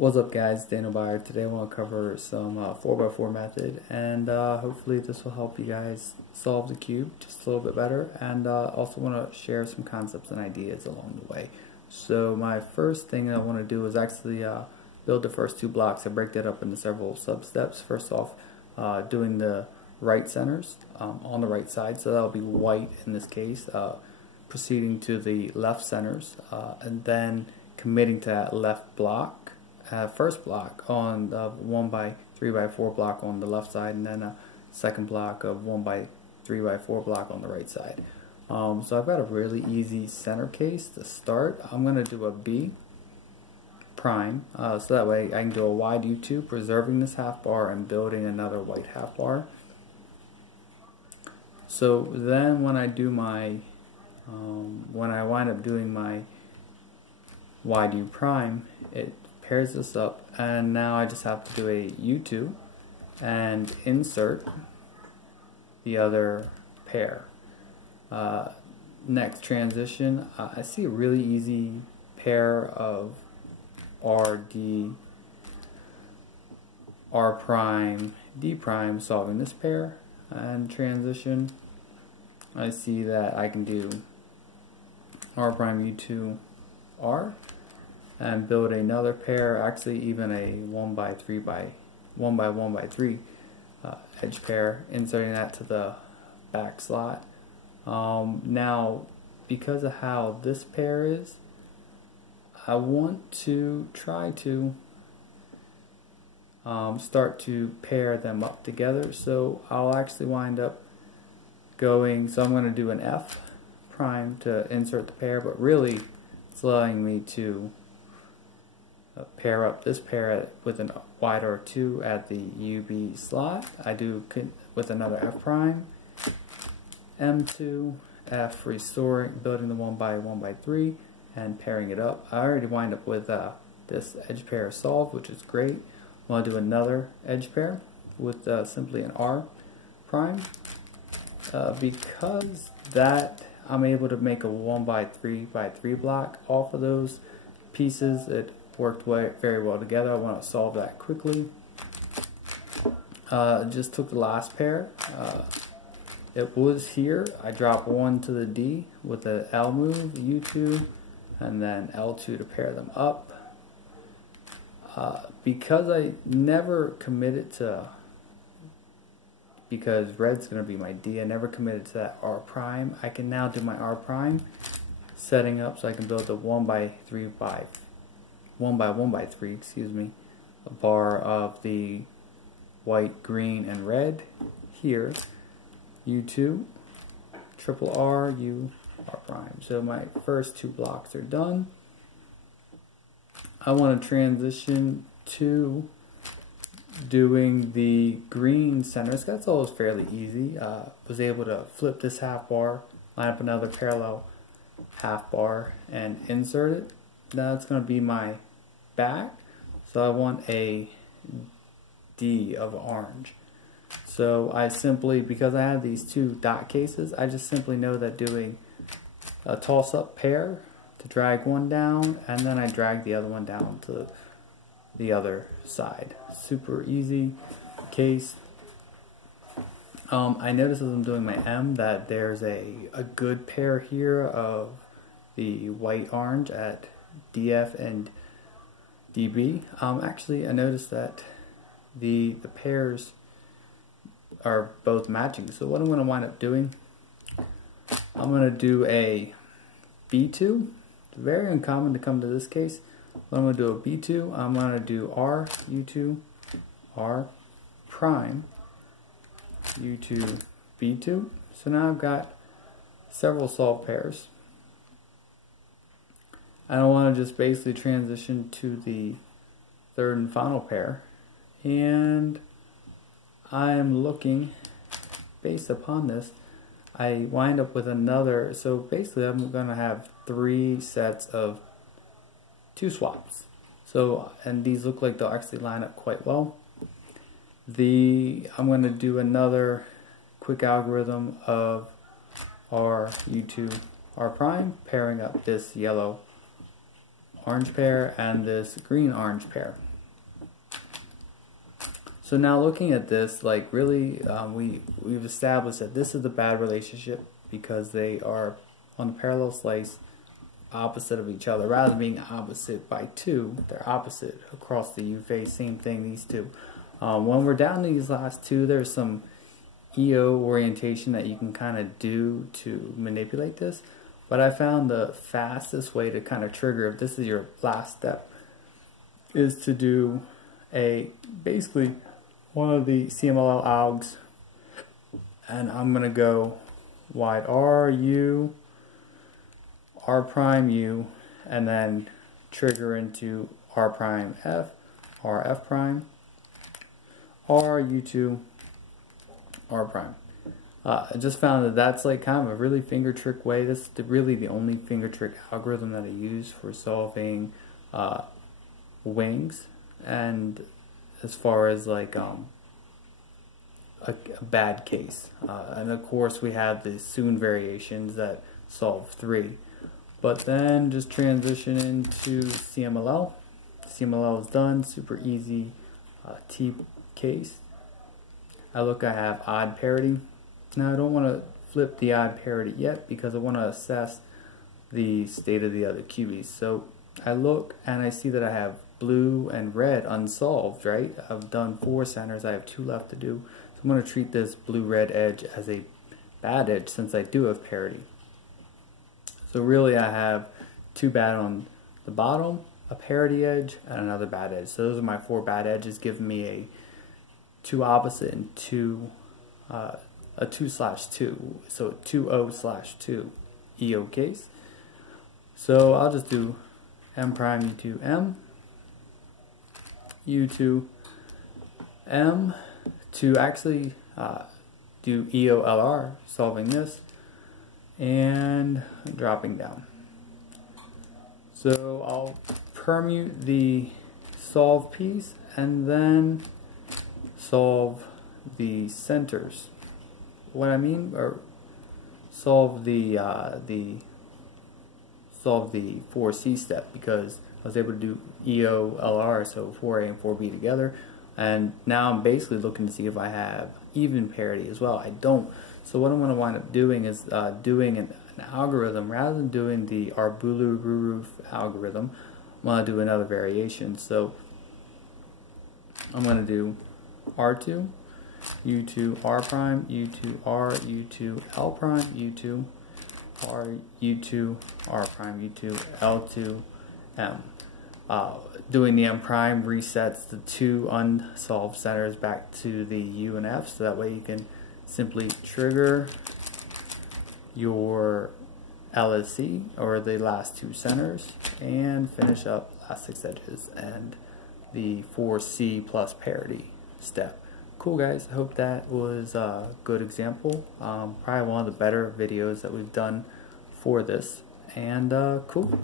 What's up guys, Daniel Byer. Today I want to cover some 4x4 method, and hopefully this will help you guys solve the cube just a little bit better, and also want to share some concepts and ideas along the way. So my first thing I want to do is actually build the first two blocks. I break that up into several sub-steps. First off, doing the right centers on the right side, so that'll be white in this case, proceeding to the left centers, and then committing to that left block. First block on the 1x3x4 block on the left side, and then a second block of 1x3x4 block on the right side. So I've got a really easy center case to start. I'm going to do a B prime, so that way I can do a wide U2, preserving this half bar and building another white half bar. So then when I do my, when I wind up doing my wide U prime, it pairs this up, and now I just have to do a U2 and insert the other pair. Next transition, I see a really easy pair of R, D, R prime, D prime, solving this pair. And transition, I see that I can do R prime, U2, R, and build another pair, actually even a 1x1x3 edge pair, inserting that to the back slot. Now, because of how this pair is, I want to try to start to pair them up together. So I'll actually wind up going, so I'm going to do an F prime to insert the pair, but really it's allowing me to pair up this pair with a wide R2 at the UB slot. I do with another F prime, M2, F, restoring, building the 1x1x3 and pairing it up. I already wind up with this edge pair solved, which is great. I want to do another edge pair with simply an R prime. Because that I'm able to make a 1x3x3 block off of those pieces. It worked very well together. I want to solve that quickly. Just took the last pair. It was here. I dropped one to the D with the L move, U2, and then L2 to pair them up. Because I never committed to, because red's going to be my D, I never committed to that R prime. I can now do my R prime, setting up so I can build the 1x1x3, excuse me, a bar of the white, green, and red here. U2, triple R, U, R prime. So my first two blocks are done. I want to transition to doing the green centers. That's always fairly easy. Was able to flip this half bar, line up another parallel half bar, and insert it. That's going to be my back. So I want a D of orange. So I simply, because I have these two dot cases, I just simply know that doing a toss up pair to drag one down, and then I drag the other one down to the other side. Super easy case. I notice as I'm doing my M that there's a good pair here of the white orange at DF and DB. Actually, I noticed that the pairs are both matching. So what I'm going to wind up doing, I'm going to do a B2. It's very uncommon to come to this case. But I'm going to do a B2. I'm going to do R, U2, R prime, U2, B2. So now I've got several solved pairs. I want to just basically transition to the third and final pair, and I am looking, based upon this, I wind up with another, so basically I'm going to have three sets of two swaps. So, and these look like they'll actually line up quite well. I'm going to do another quick algorithm of R, U2, R prime, pairing up this yellow orange pair and this green orange pair. So now looking at this, like really, we've established that this is the bad relationship because they are on the parallel slice opposite of each other. Rather than being opposite by 2, they're opposite across the U face. Same thing, these two. When we're down to these last two, there's some EO orientation that you can kind of do to manipulate this. But I found the fastest way to kind of trigger, if this is your last step, is to do basically one of the CMLL algs, and I'm going to go wide R, U, R prime, U, and then trigger into R prime, F, R, F prime, R, U2, R prime. I just found that that's like kind of a really finger trick way. This is really the only finger trick algorithm that I use for solving wings, and as far as like a bad case. And of course we have the soon variations that solve 3. But then just transition into CMLL. CMLL is done, super easy T case. I have odd parity. Now I don't want to flip the odd parity yet because I want to assess the state of the other QEs. So I look and I see that I have blue and red unsolved, right? I've done 4 centers, I have 2 left to do. So I'm going to treat this blue-red edge as a bad edge since I do have parity. So really I have 2 bad on the bottom, a parity edge, and another bad edge. So those are my 4 bad edges, giving me a 2 opposite and a 2/2, so 2O/2 EO case. So I'll just do M prime U2 M, U2 M to actually do EO LR, solving this and dropping down. So I'll permute the solve piece and then solve the centers. What I mean, or solve the 4C step, because I was able to do EO LR, so 4A and 4B together, and now I'm basically looking to see if I have even parity as well. I don't. So what I'm going to wind up doing is doing an algorithm rather than doing the Arbulu-Ruruf algorithm. I'm going to do another variation. So I'm going to do R2, U2 R prime, U2 R, U2 L prime, U2 R, U2 R prime, U2 L2 M. Doing the M prime resets the 2 unsolved centers back to the U and F, so that way you can simply trigger your LSC, or the last 2 centers, and finish up last 6 edges and the 4C plus parity step. Cool guys, I hope that was a good example. Probably one of the better videos that we've done for this, and cool.